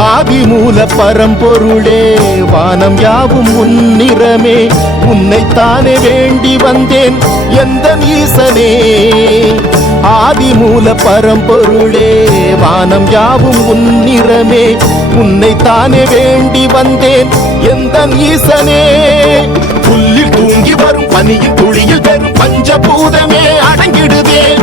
ஆதிமூல பரம்பொருளே வானம் யாவும் முன்னிறமே உன்னைத்தானே வேண்டி வந்தேன் எந்த ஈசனே ஆதிமூல பரம்பொருளே வானம் யாவும் உன்னிறமே உன்னைத்தானே வேண்டி வந்தேன் எந்த ஈசனே புல்லில் தூங்கி வரும் பனியின் துளியில் பெறும் பஞ்சபூதமே அடங்கிடுவேன்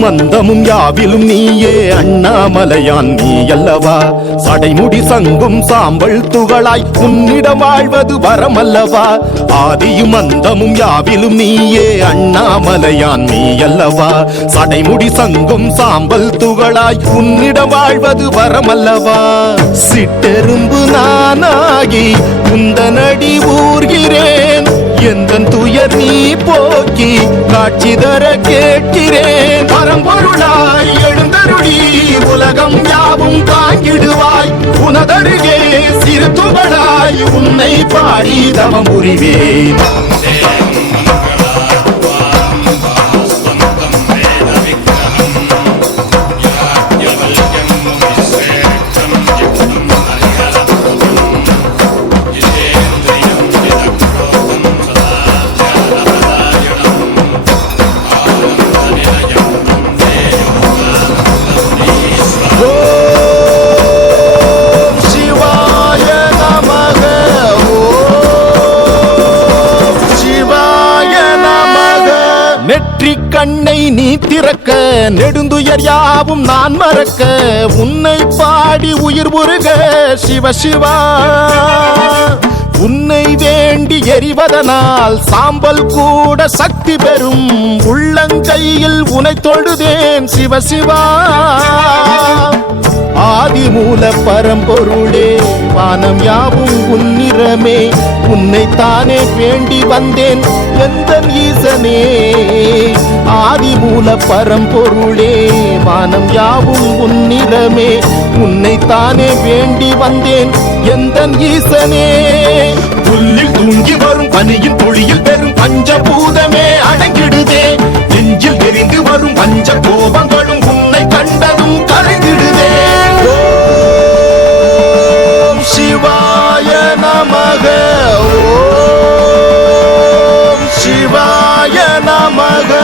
மந்தமும் யாவிலும் நீயே அண்ணாமலையான் நீ அல்லவா? சடைமுடி சங்கும் சாம்பல் துகளாய் உன்னிடம் வாழ்வது வரமல்லவா? ஆதியும் அந்தமும் யாவிலும் நீயே அண்ணாமலையான் நீ அல்லவா? சடைமுடி சங்கும் சாம்பல் துகளாய் உன்னிடம் வாழ்வது வரமல்லவா? சிட்டெரும்பு நானாகி குந்தனடி ஊர்கிறேன் எந்த துயர் நீ போக்கி காட்சி தர கேட்கிறேன் உலகம் யாவும் தாங்கிடுவாய் உனதருகே சிறு துகளாய் உன்னை பாடி தவம் புரிவேன் நெற்றி கண்ணை நீ திறக்க நெடுந்துயர் யாவும் நான் மறக்க உன்னை பாடி உயிர் முருக சிவ சிவா. உன்னை வேண்டி எரிவதனால் சாம்பல் கூட சக்தி பெறும் உள்ளங்கையில் உனை தொழுதேன் சிவ சிவா. ஆதிமூல பரம்பொருளே வானம் யாவும் உன்னிறமே உன்னைத்தானே வேண்டி வந்தேன் எந்த ஈசனே? ஆதிமூல பரம்பொருளே வானம் யாவும் உன்னிறமே உன்னைத்தானே வேண்டி வந்தேன் எந்த ஈசனே? புல்லில் தூங்கி வரும் பனியின் பொழியில் பெரும் பஞ்சபூதமே அடங்கிடுதே. நெஞ்சில் எரிந்து வரும் பஞ்ச கோப மக